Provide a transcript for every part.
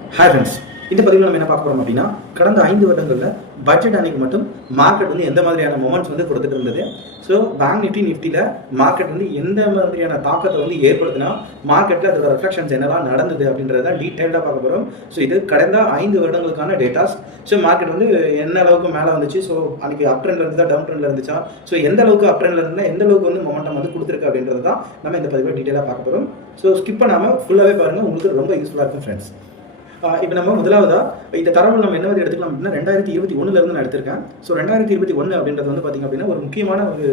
Hi friends இந்த பதிவில் நம்ம என்ன பார்க்க போறோம் அப்படின்னா கடந்த ஐந்து வருடங்களில் பட்ஜெட் அன்னைக்கு மட்டும் மார்க்கெட் வந்து எந்த மாதிரியான மூமெண்ட்ஸ் வந்து கொடுத்துட்டு இருந்தது? ஸோ பேங்க் நிஃப்டி நிஃப்டியில் மார்க்கெட் வந்து எந்த மாதிரியான தாக்கத்தை வந்து ஏற்படுத்தினா மார்க்கெட்டில் அதோட ரெஃப்ளெக்ஷன்ஸ் என்னெல்லாம் நடந்தது அப்படின்றத டீட்டெயிலாக பார்க்க போகிறோம் ஸோ இது கடந்த ஐந்து வருடங்களுக்கான டேட்டாஸ் ஸோ மார்க்கெட் வந்து என்ன அளவுக்கு மேலே வந்துச்சு? ஸோ அன்னைக்கு அப் ட்ரெண்ட்ல இருந்துச்சா டவுன் ட்ரெண்ட்ல இருந்துச்சா? ஸோ எந்த அளவுக்கு அப் ட்ரெண்ட்ல இருந்தால் எந்த அளவுக்கு வந்து மொமெண்டம் வந்து கொடுத்துருக்கு அப்படின்றது தான் நம்ம இந்த பதிவில் டீட்டெயிலாக பார்க்க போகிறோம் ஸோ ஸ்கிப் பண்ணாமல் ஃபுல்லாகவே பாருங்கள் உங்களுக்கு ரொம்ப யூஸ்ஃபுல்லாக இருக்கும் ஃப்ரெண்ட்ஸ் இப்போ நம்ம முதலாவதா இந்த தரவு நம்ம என்ன மாதிரி எடுத்துக்கலாம் அப்படின்னா ரெண்டாயிரத்தி இருபத்தி ஒன்றுலேருந்து இருந்து நான் எடுத்திருக்கேன். ஸோ ரெண்டாயிரத்தி இருபத்தி ஒன்று அப்படின்றது வந்து பார்த்தீங்க அப்படின்னா ஒரு முக்கியமான ஒரு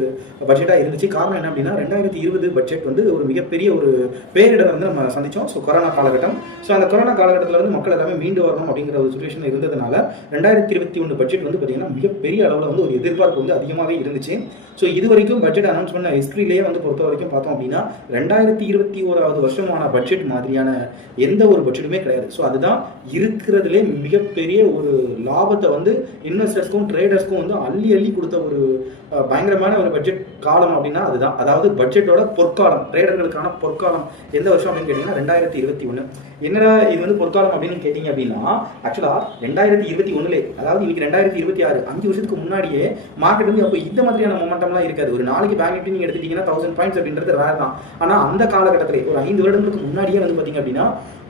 பட்ஜெட்டாக இருந்துச்சு. காரணம் என்ன அப்படின்னா ரெண்டாயிரத்தி இருபது பட்ஜெட் வந்து ஒரு மிகப்பெரிய ஒரு பேரிடர் வந்து நம்ம சந்திச்சோம். ஸோ கொரோனா காலகட்டம். ஸோ அந்த கொரோனா காலகட்டத்தில் வந்து மக்கள் எல்லாமே மீண்டு வரணும் அப்படிங்கிற ஒரு சுச்சுவேஷன் இருந்ததுனால ரெண்டாயிரத்தி இருபத்தி ஒன்று பட்ஜெட் வந்து பார்த்திங்கன்னா மிகப்பெரிய அளவில் வந்து ஒரு எதிர்பார்ப்பு வந்து அதிகமாகவே இருந்துச்சு. ஸோ இது வரைக்கும் பட்ஜெட் அனௌன்ஸ் பண்ண ஹிஸ்ட்ரியிலேயே வந்து பொறுத்த வரைக்கும் பார்த்தோம் அப்படின்னா ரெண்டாயிரத்தி இருபத்தி ஓராவது வருஷமான பட்ஜெட் மாதிரியான எந்த ஒரு பட்ஜெட்டுமே கிடையாது. ஸோ அதுதான் இருக்கிறதுலே மிகப்பெரிய ஒரு லாபத்தை வந்து இன்வெஸ்டர்ஸ்க்கும் ட்ரேடர்ஸ்க்கும் வந்து அள்ளி அள்ளி கொடுத்த ஒரு பயங்கரமான ஒரு பட்ஜெட் காலம் அப்படின்னா அதுதான். அதாவது பட்ஜெட்டோட பொற்காலம் ட்ரேடர்களுக்கான பொற்காலம் எந்த வருஷம் அப்படின்னு கேட்டிங்கன்னா ரெண்டாயிரத்தி இருபத்தி ஒன்று என்னடா இது வந்து பொற்காலம் அப்படின்னு கேட்டிங்க அப்படின்னா ஆக்சுவலாக ரெண்டாயிரத்தி இருபத்தி ஒன்றுலே அதாவது இன்னைக்கு ரெண்டாயிரத்தி இருபத்தி ஆறு அஞ்சு வருஷத்துக்கு முன்னாடியே மார்க்கெட் வந்து அப்போ இந்த மாதிரியான மொமெண்டம்லாம் இருக்காது. ஒரு நாளைக்கு பேங்க் நிஃப்டி நீங்கள் எடுத்துட்டீங்கன்னா தௌசண்ட் பாயிண்ட்ஸ் அப்படின்றது ரேர் தான். ஆனால் அந்த காலகட்டத்தில் ஒரு ஐந்து வருடங்களுக்கு முன்னாடியே வந்து பார்த்தீங்க அப்படின்னா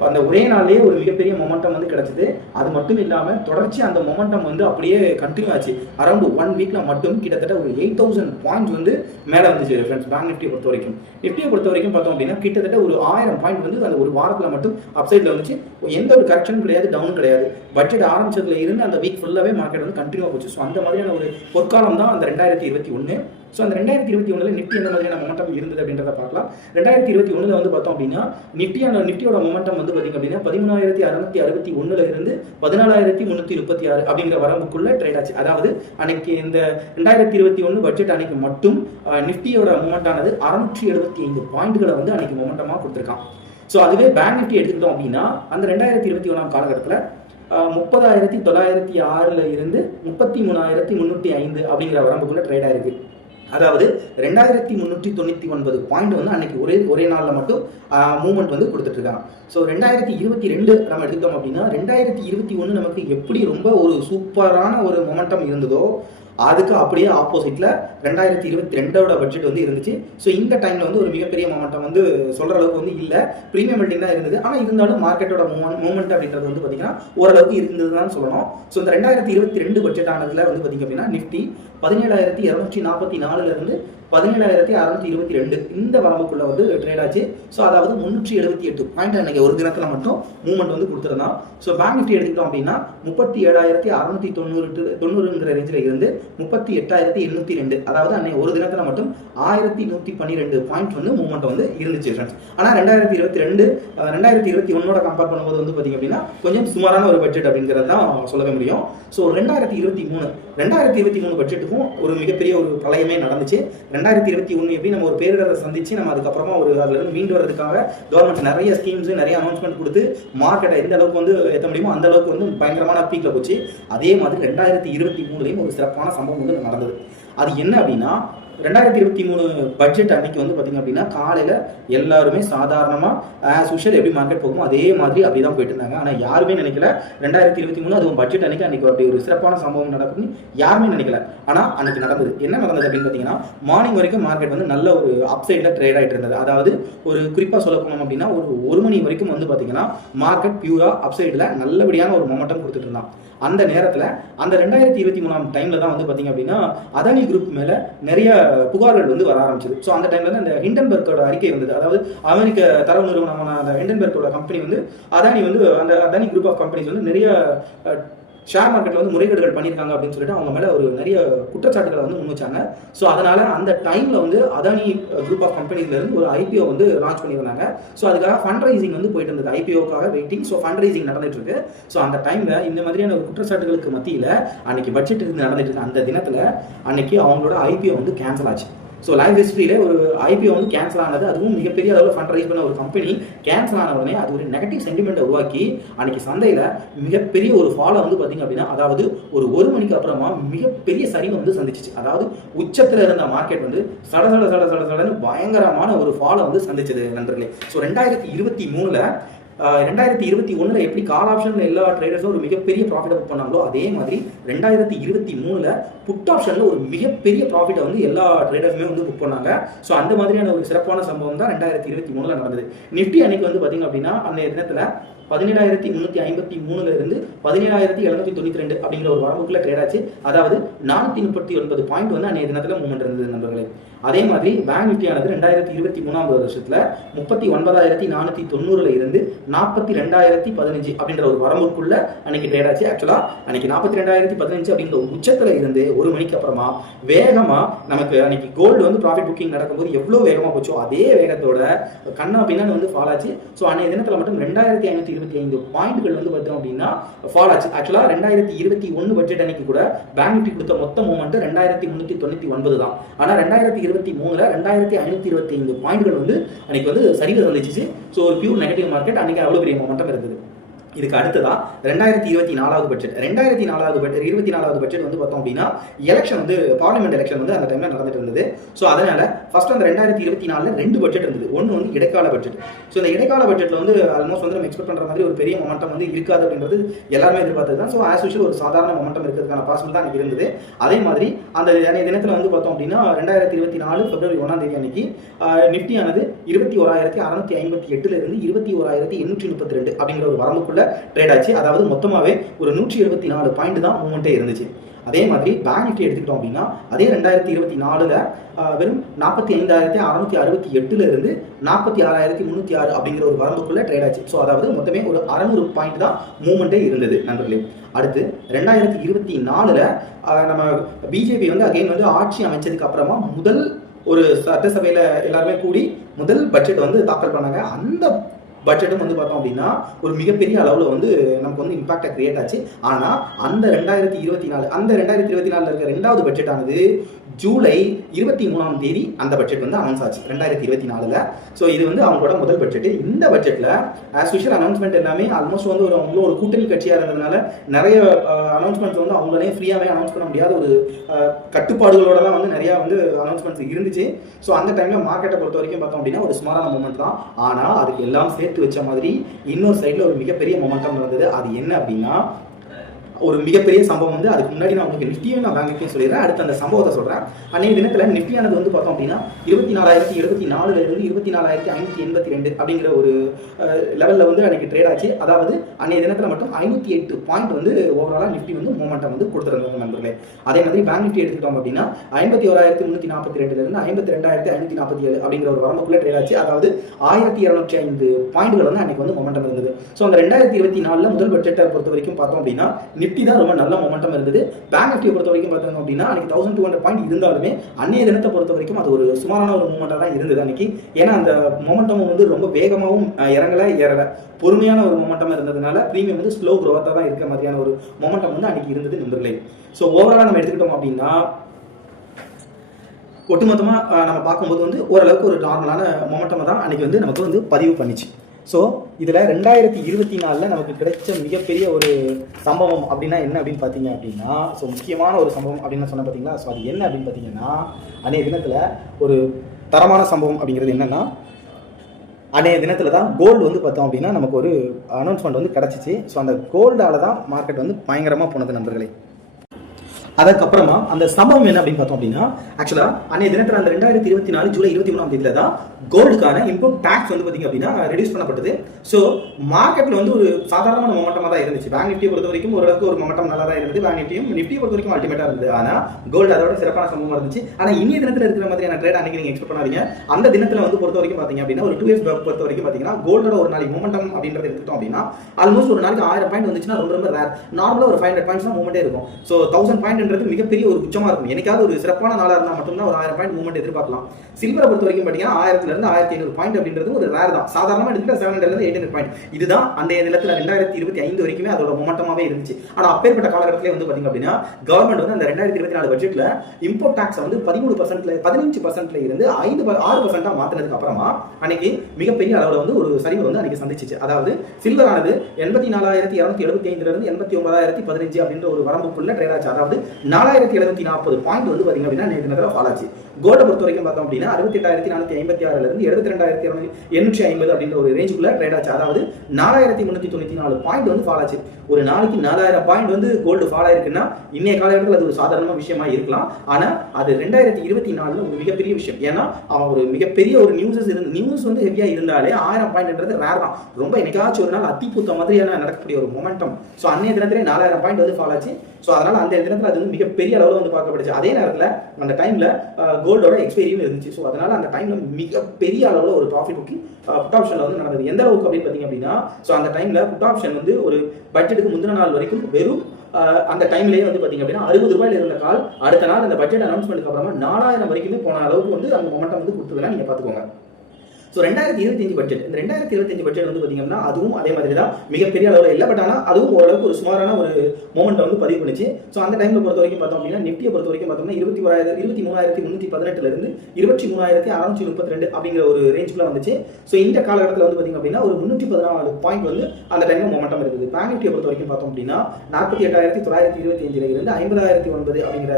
அந்த ஒரே நாள்லயே ஒரு மிகப்பெரிய மொமெண்டம் வந்து கிடச்சிது. அது மட்டும் இல்லாமல் தொடர்ச்சி அந்த மொமெண்டம் வந்து அப்படியே கண்டினியூ ஆச்சு. அரௌண்ட் ஒன் வீக்ல மட்டும் கிட்டத்தட்ட ஒரு எயிட் தௌசண்ட் பாயிண்ட்ஸ் வந்து மேலே வந்துச்சு ஃப்ரெண்ட்ஸ் பேங்க் நிஃப்டியை பொறுத்த வரைக்கும். நிஃப்டியை பொறுத்த வரைக்கும் பார்த்தோம் அப்படின்னா கிட்டத்தட்ட ஒரு ஆயிரம் பாயிண்ட் வந்து அந்த ஒரு வாரத்தில் மட்டும் அப்சைட்ல வந்துச்சு. எந்த ஒரு கரெக்ஷனும் கிடையாது டவுன் கிடையாது. பட்ஜெட் ஆரம்பிச்சதுல இருந்து அந்த வீக் ஃபுல்லாகவே மார்க்கெட் வந்து கண்டினியூ போச்சு. ஸோ அந்த மாதிரியான ஒரு பொற்காலம் தான் அந்த ரெண்டாயிரத்தி இருபத்தி ஒன்று ஸோ அந்த ரெண்டாயிரத்தி இருபத்தி ஒன்றில் நிஃப்டி எந்த மாதிரியான மொமெண்டம் இருந்தது அப்படின்றத பார்க்கலாம். ரெண்டாயிரத்தி இருபத்தி ஒன்றில் வந்து பார்த்தோம் அப்படின்னா நிஃப்டியான நிஃப்டியோட மொமெண்டம் வந்து பார்த்திங்க அப்படின்னா பதிமூணாயிரத்தி அறுநூத்தி அறுபத்தி ஒன்றில் இருந்து பதினாலாயிரத்தி முந்நூற்றி முப்பத்தி ஆறு அப்படிங்கிற வரம்புக்குள்ள ட்ரேட் ஆச்சு. அதாவது அன்னைக்கு இந்த ரெண்டாயிரத்தி இருபத்தி ஒன்று பட்ஜெட் அன்னைக்கு மட்டும் நிஃப்டியோட மூமெண்ட் ஆனது அறுநூற்றி எழுபத்தி ஐந்து பாயிண்ட்களை வந்து அன்னைக்கு மொமெண்டமாக கொடுத்துருக்கான். ஸோ அதுவே பேங்க் நிஃப்டி எடுத்துக்கிட்டோம் அப்படின்னா அந்த ரெண்டாயிரத்தி இருபத்தி ஒன்றாம் காலகட்டத்தில் முப்பதாயிரத்தி தொள்ளாயிரத்தி ஆறில் இருந்து முப்பத்தி மூணாயிரத்தி முந்நூற்றி ஐந்து அப்படிங்கிற வரம்புக்குள்ள ட்ரேட் ஆயிருக்கு. அதாவது ரெண்டாயிரத்தி முந்நூற்றி தொண்ணூற்றி ஒன்பது பாயிண்ட் வந்து அன்னைக்கு ஒரே ஒரே நாளில் மட்டும் மூவ்மெண்ட் வந்து கொடுத்துட்ருக்காங்க ஸோ ரெண்டாயிரத்தி இருபத்தி ரெண்டு நம்ம எடுத்தோம் அப்படின்னா ரெண்டாயிரத்தி இருபத்தி ஒன்று நமக்கு எப்படி ரொம்ப ஒரு சூப்பரான ஒரு மொமெண்டம் இருந்ததோ அதுக்கு அப்படியே ஆப்போசிட்ல ரெண்டாயிரத்தி இருபத்தி ரெண்டோட பட்ஜெட் வந்து இருந்துச்சு. ஸோ இந்த டைம்ல வந்து ஒரு மிகப்பெரிய மொமெண்டம் வந்து சொல்ற அளவுக்கு வந்து இல்லை. ப்ரீமியம் பில்டிங் தான் இருந்தது. ஆனால் இருந்தாலும் மார்க்கெட்டோட மூமெண்ட் அப்படின்றது வந்து பார்த்தீங்கன்னா ஓரளவுக்கு இருந்தது தான் சொல்லணும். ஸோ இந்த ரெண்டாயிரத்தி இருபத்தி ரெண்டு பட்ஜெட் ஆனதுல வந்து பார்த்தீங்க அப்படின்னா நிஃப்டி பதினேழாயிரத்தி இரநூற்றி நாற்பத்தி நாலுல இருந்து பதினேழாயிரத்தி அறுநூத்தி இருபத்தி ரெண்டு இந்த வரம்புக்குள்ள வந்து ட்ரேட் ஆச்சு. ஸோ அதாவது முந்நூற்றி எழுபத்தி எட்டு. பாயிண்ட் அன்னைக்கு ஒரு தினத்துல மட்டும் மூவ்மெண்ட் வந்து கொடுத்துருந்தான் ஸோ பேங்க் நிஃப்டி எடுத்துக்கிட்டோம் அப்படின்னா முப்பத்தி ஏழாயிரத்தி அறுநூத்தி தொண்ணூறு தொண்ணூறுங்கிற ரேஞ்சில் இருந்து முப்பத்தி எட்டாயிரத்தி எண்ணூத்தி ரெண்டு. அதாவது அன்னைக்கு ஒரு தினத்துல மட்டும் ஆயிரத்தி நூத்தி பன்னிரெண்டு பாயிண்ட் வந்து மூவ்மெண்ட் வந்து இருந்துச்சு ஃப்ரெண்ட்ஸ் ஆனால் ரெண்டாயிரத்தி இருபத்தி ரெண்டு ரெண்டாயிரத்தி இருபத்தி ஒன்னோட கம்பேர் பண்ணும்போது வந்து பார்த்தீங்க அப்படின்னா கொஞ்சம் சுமாரான ஒரு பட்ஜெட் அப்படிங்கிறது தான் சொல்லவே முடியும். ஸோ ரெண்டாயிரத்தி இருபத்தி மூணு ரெண்டாயிரத்தி இருபத்தி மூணு பட்ஜெட்டுக்கும் ஒரு மிகப்பெரிய ஒரு பிரளயமே நடந்துச்சு. ரெண்டாயிரத்தி இருபத்தி ஒன்று எப்படி நம்ம ஒரு பேரிடரை சந்திச்சு நம்ம அதுக்கப்புறமா ஒரு அதில் இருந்து மீண்டு வரதுக்காக கவர்மெண்ட் நிறைய ஸ்கீம்ஸ் நிறைய அனௌன்ஸ்மெண்ட் கொடுத்து மார்க்கெட்டை எந்த அளவுக்கு வந்து ஏற்ற முடியுமோ அந்த அளவுக்கு வந்து பயங்கரமான பீக்கில் போச்சு. அதே மாதிரி ரெண்டாயிரத்தி இருபத்தி மூணுலையும் ஒரு சிறப்பான சம்பவம் வந்து நடந்தது. அது என்ன அப்படின்னா ரெண்டாயிரத்தி இருபத்தி மூணு பட்ஜெட் அன்னைக்கு வந்து பார்த்தீங்க அப்படின்னா காலையில் எல்லாருமே சாதாரணமாக ஆஸ் யூஷுவல் எப்படி மார்க்கெட் போகுமோ அதே மாதிரி அப்படி தான் போயிட்டு இருந்தாங்க. ஆனால் யாருமே நினைக்கல ரெண்டாயிரத்தி இருபத்தி மூணு அதுவும் பட்ஜெட் அன்னைக்கு அன்னைக்கு அப்படி ஒரு சிறப்பான சம்பவம் நடக்கும்னு யாருமே நினைக்கல. ஆனால் அன்னைக்கு நடந்தது. என்ன நடந்தது அப்படின்னு பார்த்தீங்கன்னா மார்னிங் வரைக்கும் மார்க்கெட் வந்து நல்ல ஒரு அப்சைடில் ட்ரேட் ஆகிட்டு இருந்தது. அதாவது ஒரு குறிப்பாக சொல்ல போனோம் அப்படின்னா ஒரு ஒரு மணி வரைக்கும் வந்து பார்த்தீங்கன்னா மார்க்கெட் பியூரா அப்சைடில் நல்லபடியான ஒரு மொமெண்டம் கொடுத்துட்டு இருந்தான். அந்த நேரத்தில் அந்த ரெண்டாயிரத்தி இருபத்தி மூணாம் டைமில் தான் வந்து பார்த்திங்க அப்படின்னா அதானி குரூப் மேலே நிறைய புகார்கள் வந்து வர ஆரம்பிச்சது. ஸோ அந்த டைமில் தான் அந்த ஹிண்டன்பர்க்கோட அறிக்கை வந்தது. அதாவது அமெரிக்க தரவு நிறுவனமான அந்த ஹிண்டன்பர்க்கோட கம்பெனி வந்து அதானி வந்து அந்த அதானி குரூப் ஆஃப் கம்பெனிஸ் வந்து நிறைய ஷேர் மார்க்கெட்டில் வந்து முறைகேடுகள் பண்ணியிருக்காங்க அப்படின்னு சொல்லிட்டு அவங்க மேலே ஒரு நிறைய குற்றச்சாட்டுகளை வந்து முன் வச்சாங்க. ஸோ அதனால அந்த டைமில் வந்து அதானி குரூப் ஆஃப் கம்பெனிஸ்ல இருந்து ஒரு ஐபிஓ வந்து லான்ச் பண்ணியிருந்தாங்க. ஸோ அதுக்காக ஃபண்ட் ரைசிங் வந்து போயிட்டு இருந்தது. ஐபிஓக்காக வெயிட்டிங் ஸோ ஃபண்ட் ரைசிங் நடந்துட்டு இருக்கு ஸோ அந்த டைமில் இந்த மாதிரியான ஒரு குற்றச்சாட்டுகளுக்கு மத்தியில் அன்னைக்கு பட்ஜெட் இருந்து நடந்துட்டு இருந்த அந்த தினத்தில் அன்னைக்கு அவங்களோட ஐபிஓ வந்து கேன்சல் ஆச்சு. ஸோ லைஃப் ஹிஸ்ட்ரியில ஒரு ஐபிஓ வந்து கேன்சல் ஆனது. அதுவும் மிகப்பெரிய அளவில் ஃபண்ட் ரைஸ் பண்ண ஒரு கம்பெனி கேன்சல் ஆன உடனே அது ஒரு நெகட்டிவ் சென்டிமெண்ட்டை உருவாக்கி அன்னைக்கு சந்தையில் மிகப்பெரிய ஒரு ஃபாலை வந்து பார்த்தீங்க அப்படின்னா அதாவது ஒரு ஒரு மணிக்கு அப்புறமா மிகப்பெரிய சரிவு வந்து சந்திச்சிச்சு. அதாவது உச்சத்தில் இருந்த மார்க்கெட் வந்து சட சட சட சட சடன்னு பயங்கரமான ஒரு ஃபாலை வந்து சந்திச்சது நண்பர்களே. ஸோ ரெண்டாயிரத்தி இருபத்தி மூணில் ரெண்டாயிரத்தி இருபத்தி ஒன்றில் எப்படி கால் ஆப்ஷனில் எல்லா ட்ரேடர்ஸும் ஒரு மிகப்பெரிய ப்ராஃபிட்டை புக் பண்ணாங்களோ அதே மாதிரி ரெண்டாயிரத்தி இருபத்தி மூணில் புட் ஆப்ஷனில் ஒரு மிகப்பெரிய ப்ராஃபிட்டை வந்து எல்லா ட்ரேடர்ஸுமே வந்து புக் பண்ணாங்க. ஸோ அந்த மாதிரியான ஒரு சிறப்பான சம்பவம் தான் ரெண்டாயிரத்தி இருபத்தி மூணில் நடந்தது. நிஃப்டி அன்னைக்கு வந்து பார்த்திங்க அப்படின்னா அன்னைய தினத்தில் பதினேழாயிரத்தி முந்நூற்றி ஐம்பத்தி மூணுல இருந்து பதினேழாயிரத்தி எழுநூத்தி தொண்ணூற்றி ரெண்டு அப்படிங்கிற ஒரு வரம்புக்குள்ள ட்ரேட் ஆச்சு. அதாவது நானூற்றி முப்பத்தி ஒன்பது பாயிண்ட் வந்து அன்றைய தினத்தில் மூமெண்ட் இருந்தது நண்பர்களே. அதே மாதிரி பேங்க் நிஃப்டியானது ரெண்டாயிரத்தி இருபத்தி மூணாவது வருஷத்துல முப்பத்தி ஒன்பதாயிரத்தி நானூற்றி தொண்ணூறுல இருந்து நாற்பத்தி ரெண்டாயிரத்தி பதினஞ்சு அப்படின்ற ஒரு வரம்புக்குள்ள அன்னைக்கு ட்ரேட் ஆச்சு. ஆக்சுவலா அன்னைக்கு நாற்பத்தி ரெண்டாயிரத்தி பதினஞ்சு அப்படின்ற ஒரு உச்சத்துல இருந்து ஒரு மணிக்கு அப்புறமா வேகமா நமக்கு அன்னைக்கு கோல்டு வந்து ப்ராஃபிட் புக்கிங் நடக்கும்போது எவ்வளோ வேகமா போச்சோ அதே வேகத்தோட கண்ணா பின்னாடி வந்து ஃபால் ஆச்சு. ஸோ அன்னைய தினத்துல மட்டும் ரெண்டாயிரத்தி ஐநூத்தி இருபத்தி ஐந்து பாயிண்ட்கள் வந்து பார்த்தோம் அப்படின்னா ஃபால் ஆச்சு. ஆக்சுவலா ரெண்டாயிரத்தி இருபத்தி ஒன்று பட்ஜெட் அன்னைக்கு கூட பேங்க் நிஃப்டி கொடுத்த மொத்த மூமெண்ட் ரெண்டாயிரத்தி முந்நூற்றி தொண்ணூற்றி ஒன்பது தான். ஆனால் ரெண்டாயிரத்தி இருபத்தி மூணுல ரெண்டாயிரத்தி ஐநூத்தி இருபத்தி ஐந்து பாயிண்ட்கள் வந்து அன்னைக்கு வந்து சரிவு வந்துச்சு ஸோ ஒரு பியூர் நெகட்டிவ் மார்க்கெட் அன்னைக்கு அவ்வளோ பெரிய மொமெண்டம் இருந்தது. இதுக்கு அடுத்ததான் ரெண்டாயிரத்தி இருபத்தி நாலாவது பட்ஜெட் ரெண்டாயிரத்தி நாலாவது பட்ஜெட் இருபத்தி நாலாவது பட்ஜெட் வந்து பார்த்தோம் அப்படின்னா எலெக்ஷன் வந்து பார்லிமெண்ட் எலெக்ஷன் வந்து அந்த டைம்ல நடந்துட்டு இருந்தது. ஸோ அதனால ஃபர்ஸ்ட் அந்த ரெண்டாயிரத்தி இருபத்தி நாலுல ரெண்டு பட்ஜெட் இருந்தது. ஒன்று வந்து இடைக்கால பட்ஜெட் ஸோ இந்த இடைக்கால பட்ஜெட்ல வந்து ஆல்மோஸ்ட் வந்து நம்ம எக்ஸ்பெக்ட் பண்ற மாதிரி ஒரு பெரிய மொமெண்டம் வந்து இருக்காது அப்படின்றது எல்லாருமே எதிர்பார்த்தது தான். ஸோ ஆஸ் யூஷுவல் ஒரு சாதாரண மொமெண்டம் இருக்கிறதுக்கான பாசிபிள் தான் இருந்தது. அதே மாதிரி அந்த தினத்தில் தினத்துல வந்து பார்த்தோம் அப்படின்னா ரெண்டாயிரத்தி இருபத்தி நாலு பிப்ரவரி ஒன்றாம் தேதி அன்னைக்கு நிஃப்டியானது இருபத்தி ஓராயிரத்தி அறுநூத்தி ஐம்பத்தி எட்டுல இருந்து இருபத்தி ஓராயிரத்தி எண்ணூற்றி முப்பத்தி ரெண்டு அப்படிங்கிற ஒரு வரம்புக்குள்ள ட்ரேட் ஆச்சு. அதாவது மொத்தமாகவே ஒரு நூற்றி இருபத்தி நாலு பாயிண்ட் தான் மூமெண்ட்டே இருந்துச்சு. அதே மாதிரி பேங்க் நிஃப்டி எடுத்துக்கிட்டோம் அப்படின்னா அதே ரெண்டாயிரத்தி இருபத்தி நாலில் வெறும் நாற்பத்தி ஐந்தாயிரத்தி அறநூற்றி அறுபத்தி எட்டுல இருந்து நாற்பத்தி ஆறாயிரத்தி முந்நூற்றி ஆறு அப்படிங்கிற ஒரு வரம்புக்குள்ள ட்ரேட் ஆச்சு. ஸோ அதாவது மொத்தமே ஒரு அறநூறு பாயிண்ட் தான் மூமெண்ட்டே இருந்தது நண்பர்களே. அடுத்து ரெண்டாயிரத்தி இருபத்தி நாலில் நம்ம பிஜேபி வந்து அகைன் வந்து ஆட்சி அமைச்சதுக்கு அப்புறமா முதல் ஒரு சட்டசபையில் எல்லாருமே கூடி முதல் பட்ஜெட் வந்து தாக்கல் பண்ணாங்க. அந்த பட்ஜெட்டும் வந்து பார்த்தோம் அப்படின்னா ஒரு மிகப்பெரிய அளவில் வந்து நமக்கு வந்து இம்பாக்டை கிரியேட் ஆச்சு. ஆனால் அந்த ரெண்டாயிரத்தி இருபத்தி நாலு அந்த ரெண்டாயிரத்தி இருபத்தி நாலில் இருக்க ரெண்டாவது பட்ஜெட் ஆனது ஜூலை இருபத்தி மூணாம் தேதி அந்த பட்ஜெட் வந்து அனௌன்ஸ் ஆச்சு ரெண்டாயிரத்தி இருபத்தி நாலில். ஸோ இது வந்து அவங்களோட முதல் பட்ஜெட் இந்த பட்ஜெட்டில் ஆஸ் யூஷுவல் அனௌன்ஸ்மெண்ட் எல்லாமே ஆல்மோஸ்ட் வந்து ஒரு அவங்களும் ஒரு கூட்டணி கட்சியாக இருந்ததுனால நிறைய அனௌன்ஸ்மெண்ட்ஸ் வந்து அவங்களே ஃப்ரீயாகவே அனௌன்ஸ் பண்ண முடியாத ஒரு கட்டுப்பாடுகளோட தான் வந்து நிறையா வந்து அனௌன்ஸ்மெண்ட்ஸ் இருந்துச்சு. ஸோ அந்த டைமில் மார்க்கெட்டை பொறுத்த வரைக்கும் பார்த்தோம் அப்படின்னா ஒரு சுமாரான மூமெண்ட் தான். ஆனால் அதுக்கு எல்லாம் சேர்த்து வச்ச மாதிரி இன்னொரு சைடில் ஒரு மிகப்பெரிய மொமெண்டம் நடந்தது. அது என்ன அப்படின்னா ஒரு மிகப்பெரிய சம்பவம் வந்து அதுக்கு முன்னாடி நான் உங்களுக்கு நிஃப்டியும் நான் பேங்க் நிஃப்டியும் சொல்லிடுறேன். அடுத்து அந்த சம்பவத்தை சொல்கிறேன் அன்னைய தினத்துல நிஃப்டியானது வந்து பார்த்தோம் அப்படின்னா இருபத்தி நாலாயிரத்தி எழுபத்தி நாலுலேருந்து இருபத்தி நாலாயிரத்தி ஐநூத்தி எண்பத்தி ரெண்டு அப்படிங்கிற ஒரு லெவலில் வந்து அன்றைக்கி ட்ரேட் ஆச்சு. அதாவது அன்னைய தினத்தில் மட்டும் ஐநூத்தி எட்டு பாயிண்ட் வந்து ஓவராலாக நிஃப்டி வந்து மூமெண்டம் வந்து கொடுத்துருந்தாங்க நண்பர்களே. அதே மாதிரி பேங்க் நிஃப்டி எடுத்துக்கிட்டோம் அப்படின்னா ஐம்பத்தி ஓராயிரத்தி முந்நூற்றி நாற்பத்தி ரெண்டுலேருந்து ஐம்பத்தி ரெண்டாயிரத்தி ஐநூத்தி நாற்பத்தி ஏழு அப்படிங்கிற ஒரு வரம்புக்குள்ளே ட்ரேட் ஆச்சு. அதாவது ஆயிரத்தி இருநூற்றி ஐந்து பாயிண்ட்கள் வந்து அன்றைக்கி வந்து மொமெண்டம் இருந்தது. ஸோ அந்த ரெண்டாயிரத்தி இருபத்தி நாலுல முதல் பட்ஜெட்டை பொறுத்த வரைக்கும் பார்த்தோம் அப்படின்னா நிஃப்டி தான் ரொம்ப நல்ல மொமெண்டம் இருந்தது. பேங்க் நிஃப்டியை பொறுத்த வரைக்கும் பார்த்தோம் அப்படின்னா அன்னைக்கு தௌசண்ட் டூ ஹண்ட்ரட் பாயிண்ட் இருந்தாலுமே அன்னைய தினத்தை பொறுத்த வரைக்கும் அது ஒரு சுமாரான ஒரு மூமெண்ட்டாக தான் இருந்தது அன்னைக்கு. ஏன்னா அந்த மொமெண்டம் வந்து ரொம்ப வேகமாகவும் இறங்கலை ஏறலை. பொறுமையான ஒரு மொமெண்டம் இருந்ததுனால ப்ரீமியம் வந்து ஸ்லோ க்ரோத்தாக தான் இருக்க மாதிரியான ஒரு மொமெண்டம் வந்து அன்னைக்கு இருந்தது நண்பர்களே. ஸோ ஓவராலாக நம்ம எடுத்துக்கிட்டோம் அப்படின்னா ஒட்டுமொத்தமாக நம்ம பார்க்கும்போது வந்து ஓரளவுக்கு ஒரு நார்மலான மொமெண்டம் தான் அன்னைக்கு வந்து நமக்கு வந்து பதிவு பண்ணிச்சு. ஸோ இதில் ரெண்டாயிரத்தி இருபத்தி நாலில் நமக்கு கிடைச்ச மிகப்பெரிய ஒரு சம்பவம் அப்படின்னா என்ன அப்படின்னு பார்த்தீங்க அப்படின்னா ஸோ முக்கியமான ஒரு சம்பவம் அப்படின்னு சொன்ன பார்த்தீங்களா? ஸோ அது என்ன அப்படின்னு பார்த்தீங்கன்னா அன்றைய தினத்தில் ஒரு தரமான சம்பவம் அப்படிங்கிறது என்னன்னா அன்றைய தினத்தில் தான் கோல்டு வந்து பார்த்தோம் அப்படின்னா நமக்கு ஒரு அனௌன்ஸ்மெண்ட் வந்து கிடச்சிச்சு. ஸோ அந்த கோல்டால தான் மார்க்கெட் வந்து பயங்கரமாக போனது நண்பர்களே. அதுக்கப்புறமா அந்த சம்பவம் என்ன அப்படின்னு பார்த்தோம் அப்படின்னா ஆக்சுவலா அன்னைய தினத்தில் அந்த ரெண்டாயிரத்தி இருபத்தி நாலு ஜூலை இருபத்தி மூணாம் தேதியில தான் கோல்டுக்கான இம்போர்ட் டாக்ஸ் வந்து பார்த்தீங்க அப்படின்னா ரெடியூஸ் பண்ணப்பட்டது. ஸோ மார்க்கெட்ல வந்து ஒரு சாதாரணமான மொமெண்டமாக தான் இருந்துச்சு. பேங்க் நிஃப்டியை பொறுத்த வரைக்கும் ஓரளவுக்கு ஒரு மொமெண்டம் நல்லா தான் இருந்தது. பேங்க் நிஃப்டியும் நிஃப்டியை பொறுத்த வரைக்கும் அல்டிமேட்டா இருந்தது ஆனால் கோல்டு அதோட சிறப்பான சம்பவம் இருந்துச்சு. ஆனால் இனிய தினத்தில் இருக்கிற மாதிரியான ட்ரேட் அன்னைக்கு நீங்க எக்ஸ்பெக்ட் பண்ணாதீங்க. அந்த தினத்தில் வந்து பொறுத்த வரைக்கும் பார்த்தீங்க அப்படின்னா ஒரு டூ இயர்ஸ் பொறுத்த வரைக்கும் பார்த்தீங்கன்னா கோல்டோட ஒரு நாளைக்கு மொமெண்டம் அப்படின்றத எடுத்துட்டோம் அப்படின்னா ஆல்மோஸ்ட் ஒரு நாளைக்கு ஆயிரம் பாயிண்ட் வந்துச்சுன்னா ரொம்ப ரொம்ப ரேர் நார்மலாக ஒரு ஃபைவ் ஹண்ட்ரட் பாயிண்ட்ஸ் தான் மூமெண்டே இருக்கும். ஸோ தௌசண்ட் பாயிண்ட்ன்றது மிகப்பெரிய ஒரு உச்சமாக இருக்கும். என்னைக்காவது ஒரு சிறப்பான நாளாக இருந்தால் மட்டும்தான் ஒரு ஆயிரம் பாயிண்ட் மூமெண்ட் எதிர்பார்க்கலாம். சில்வரை பொறுத்த வரைக்கும் பார்த்தீங்கன்னா ஆயிரத்துல இருந்து ஆயிரத்தி ஐநூறு பாயிண்ட் அப்படின்றது ஒரு ரேர் தான். சாதாரணமாக எடுத்துக்கிட்ட செவன் ஹண்ட்ரட்லேருந்து எயிட் ஹண்ட்ரட் பாயிண்ட் இதுதான் அந்த நிலத்தில் ரெண்டாயிரத்தி இருபத்தி ஐந்து வரைக்குமே அதோட மொமெண்டமாகவே இருந்துச்சு. ஆனால் அப்பேற்பட்ட காலகட்டத்திலே வந்து பார்த்தீங்க அப்படின்னா கவர்மெண்ட் வந்து அந்த ரெண்டாயிரத்தி இருபத்தி நாலு பட்ஜெட்டில் இம்போர்ட் டேக்ஸ் வந்து பதிமூணு பர்சன்ட்ல பதினஞ்சு பர்சன்ட்ல இருந்து ஐந்து ப- ஆறு பர்சன்டா மாத்தினதுக்கு அப்புறமா அன்னைக்கு மிகப்பெரிய அளவில் வந்து ஒரு சரிவு வந்து அன்னைக்கு சந்திச்சிச்சு. அதாவது சில்வர் ஆனது எண்பத்தி நாலாயிரத்தி இரநூத்தி எழுபத்தி ஐந்துல இருந்து எண்பத்தி ஒன்பதாயிரத்தி பதினஞ்சு அப்படின்ற ஒரு வரம்புக்குள்ள ட்ரேட் ஆச்சு. அதாவது நாலாயிரத்தி எழுநூத்தி நாற்பது பாயிண்ட் வந்து பாத்தீங்க அப்படின்னா நேற்று நேரத்தில் ஃபாலாச்சு கோல்டை பொறுத்த வரைக்கும் பார்த்தோம் அப்படின்னா அறுபத்தி எட்டாயிரத்தி நானூற்றி ஐம்பத்தி ஆறுலேருந்து எழுபத்தி ரெண்டாயிரத்தி எண்ணூற்றி ஐம்பது அப்படின்ற ஒரு ரேஞ்சுக்குள்ள ட்ரேட் ஆச்சு. அதாவது நாலாயிரத்தி முந்நூற்றி தொண்ணூற்றி நாலு பாயிண்ட் வந்து ஃபால் ஆச்சு. ஒரு நாளைக்கு நாலாயிரம் பாயிண்ட் வந்து கோல்டு ஃபால் ஆயிருக்குன்னா இன்னைய காலகட்டத்தில் அது ஒரு சாதாரண விஷயமா இருக்கலாம். ஆனால் அது ரெண்டாயிரத்தி இருபத்தி நாலில் ஒரு மிகப்பெரிய விஷயம். ஏன்னா அவன் ஒரு மிகப்பெரிய ஒரு நியூஸஸ் இருந்து நியூஸ் வந்து ஹெவியாக இருந்தாலே ஆயிரம் பாயிண்ட்ன்றது ரேர் தான். ரொம்ப என்னைக்காச்சும் ஒரு நாள் அத்திப்பூத்த மாதிரியான நடக்கக்கூடிய ஒரு மொமெண்டம் ஸோ அன்னைய தினத்திலே நாலாயிரம் பாயிண்ட் வந்து ஃபால் ஆச்சு. ஸோ அதனால் அந்த தினத்தில் அது வந்து மிகப்பெரிய அளவில் வந்து பார்க்கப்படுச்சு. அதே நேரத்தில் அந்த டைமில் கோல்டோட எக்ஸ்பைரியும் இருந்துச்சு. ஸோ அதனால அந்த டைம்ல மிகப்பெரிய அளவில் ஒரு ப்ராஃபிட் புக்கிங் புட் ஆப்ஷன்ல வந்து நடந்தது. எந்த அளவுக்கு அப்படின்னு பார்த்தீங்க அப்படின்னா ஸோ அந்த டைம்ல புட் ஆப்ஷன் வந்து ஒரு பட்ஜெட்டுக்கு முந்தின நாள் வரைக்கும் வெறும் அந்த டைம்லேயே வந்து பார்த்தீங்க அப்படின்னா அறுபது ரூபாயில் இருந்த கால் அடுத்த நாள் அந்த பட்ஜெட் அனௌன்ஸ்மெண்ட்டுக்கு அப்புறமா நாலாயிரம் வரைக்குமே போன அளவுக்கு வந்து அந்த மொமெண்டம் வந்து கொடுத்ததுன்னா நீங்கள் பார்த்துக்கோங்க. ஸோ ரெண்டாயிரத்தி இருபத்தஞ்சு பட்ஜெட் இந்த ரெண்டாயிரத்தி இருபத்தஞ்சு பட்ஜெட் வந்து பார்த்தீங்கன்னா அதுவும் அதே மாதிரி தான் மிகப்பெரிய அளவில் இல்லை பட் ஆனால் அதுவும் ஓரளவுக்கு ஒரு சுமாரான ஒரு மூமெண்ட்டை வந்து பதிவு பண்ணிச்சு. ஸோ அந்த டைமில் பொறுத்த வரைக்கும் பார்த்தோம் அப்படின்னா நிஃப்டியை பொறுத்த வரைக்கும் பார்த்தோம்னா இருபத்தி ஓராயிரத்தி இருபத்தி மூணாயிரத்தி முந்நூற்றி பதினெட்டுலேருந்து இருபத்தி மூணாயிரத்தி அறுநூற்றி முப்பத்தி ரெண்டு அப்படிங்கிற ஒரு ரேஞ்சுக்குள்ள வந்துச்சு. ஸோ இந்த காலகட்டத்தில் வந்து பார்த்தீங்க அப்படின்னா ஒரு முந்நூற்றி பதினாலு பாயிண்ட் வந்து அந்த டைமில் மொமெண்டம் இருக்குது. பேங்க் நிஃப்டியை பொறுத்த வரைக்கும் பார்த்தோம் அப்படின்னா நாற்பத்தி எட்டாயிரத்தி தொள்ளாயிரத்தி இருபத்தி அஞ்சுல இருந்து ஐம்பதாயிரத்தி ஒன்பது அப்படிங்கிற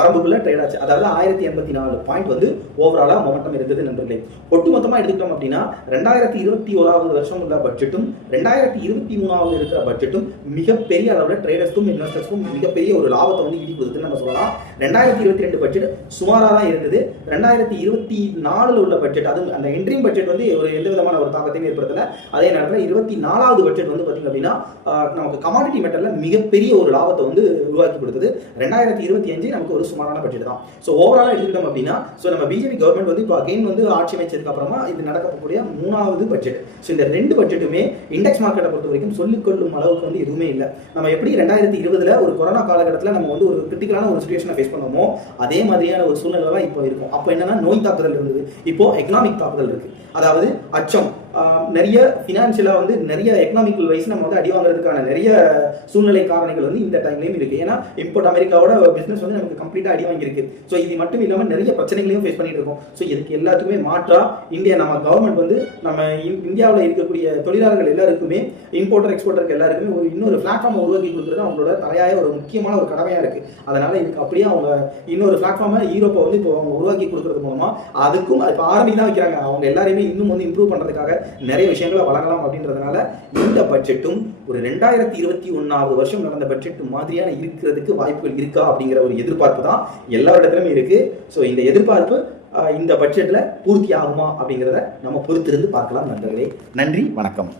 வரம்புக்குள்ள ட்ரேட் ஆச்சு. அதாவது ஆயிரத்தி எண்பத்தி நாலு பாயிண்ட் வந்து ஓவராலாக மொமெண்டம் இருந்தது நண்பர்களே. ஒட்டுமொத்தமாக எடுத்துக்கிட்டோம் அப்படின்னா ரெண்டாயிரத்தி இருபத்தி ஓராவது வருஷம் உள்ள பட்ஜெட்டும் ரெண்டாயிரத்தி இருபத்தி மூணாவது இருக்கிற பட்ஜெட்டும் மிகப்பெரிய அளவில் ட்ரேடர்ஸ்க்கும் இன்வெஸ்டர்ஸ்க்கும் மிகப்பெரிய ஒரு லாபத்தை வந்து ஈடி கொடுத்துன்னு நம்ம சொல்லலாம். ரெண்டாயிரத்தி இருபத்தி ரெண்டு பட்ஜெட் சுமாராக தான் இருந்தது. ரெண்டாயிரத்தி இருபத்தி நாலுல உள்ள பட்ஜெட் அதுவும் அந்த என்ட்ரிங் பட்ஜெட் வந்து ஒரு எந்த விதமான ஒரு தாக்கத்தையும் ஏற்படுத்தல. அதே நேரத்தில் இருபத்தி நாலாவது பட்ஜெட் வந்து பார்த்தீங்க அப்படின்னா நமக்கு கமாடிட்டி மெட்டரில் மிகப்பெரிய ஒரு லாபத்தை வந்து உருவாக்கி கொடுத்தது ரெண்டாயிரத்தி இருபத்தி அஞ்சு நமக்கு ஒரு சுமாரான பட்ஜெட் தான். ஸோ ஓவராலாக எடுத்துக்கிட்டோம் அப்படின்னா ஸோ நம்ம பிஜேபி கவர்மெண்ட் வந்து இப்போ அகைன் வந்து ஆட்சி அமைச்சதுக்கு அப்புறமா இது நடக்கக்கூடிய மூணாவது பட்ஜெட் ஸோ இந்த ரெண்டு பட்ஜெட்டுமே இண்டெக்ஸ் மார்க்கெட்டை பொறுத்த வரைக்கும் சொல்லிக்கொள்ளும் அளவுக்கு வந்து எதுவுமே இல்லை. நம்ம எப்படி ரெண்டாயிரத்தி இருபதுல ஒரு கொரோனா காலகட்டத்தில் நம்ம வந்து ஒரு கிரிட்டிக்கலான ஒரு சுச்சுவேஷனை ஃபேஸ் பண்ணோமோ அதே மாதிரியான ஒரு சூழ்நிலை தான் இப்போ இருக்கும். அப்போ என்னன்னா நோய் தாக்குதல் இருந்தது. இப்போ எக்கனாமிக் தாக்குதல் இருக்கு. அதாவது அச்சம் நிறைய ஃபினான்ஷியலாக வந்து நிறைய எக்கனாமிக்கல் வைஸ் நம்ம வந்து அடி வாங்குறதுக்கான நிறைய சூழ்நிலை காரணிகள் வந்து இந்த டைம்லையும் இருக்கு. ஏன்னா இம்போர்ட் அமெரிக்காவோட பிஸ்னஸ் வந்து நமக்கு கம்ப்ளீட்டாக அடி வாங்கியிருக்கு. ஸோ இது மட்டும் இல்லாமல் நிறைய பிரச்சனைகளையும் ஃபேஸ் பண்ணிட்டு இருக்கோம். ஸோ இதுக்கு எல்லாத்துக்குமே மாற்றா இந்தியா நம்ம கவர்மெண்ட் வந்து நம்ம இந்தியாவில் இருக்கக்கூடிய தொழிலாளர்கள் எல்லாருக்குமே இம்போர்ட்டர் எக்ஸ்போர்ட்டருக்கு எல்லாருக்குமே ஒரு இன்னொரு பிளாட்ஃபார்ம் உருவாக்கி கொடுக்குறது அவங்களோட தலையாய ஒரு முக்கியமான ஒரு கடமையாக இருக்கு. அதனால இதுக்கு அப்படியே அவங்க இன்னொரு பிளாட்ஃபார்மை ஈரோப்பை வந்து இப்போ அவங்க உருவாக்கி கொடுக்கறது மூலமாக அதுக்கும் இப்போ ஆர்மி தான் வைக்கிறாங்க. அவங்க எல்லாரையுமே இன்னும் வந்து இம்ப்ரூவ் பண்ணுறதுக்காக நிறைய நிறைய விஷயங்களை வழங்கலாம் அப்படின்றதுனால இந்த பட்ஜெட்டும் ஒரு ரெண்டாயிரத்தி இருபத்தி ஒன்னாவது வருஷம் நடந்த பட்ஜெட் மாதிரியான இருக்கிறதுக்கு வாய்ப்புகள் இருக்கா அப்படிங்கிற ஒரு எதிர்பார்ப்பு தான் எல்லா இடத்துலயுமே இருக்கு. ஸோ இந்த எதிர்பார்ப்பு இந்த பட்ஜெட்ல பூர்த்தி ஆகுமா அப்படிங்கிறத நம்ம பொறுத்திருந்து பார்க்கலாம் நண்பர்களே. நன்றி வணக்கம்.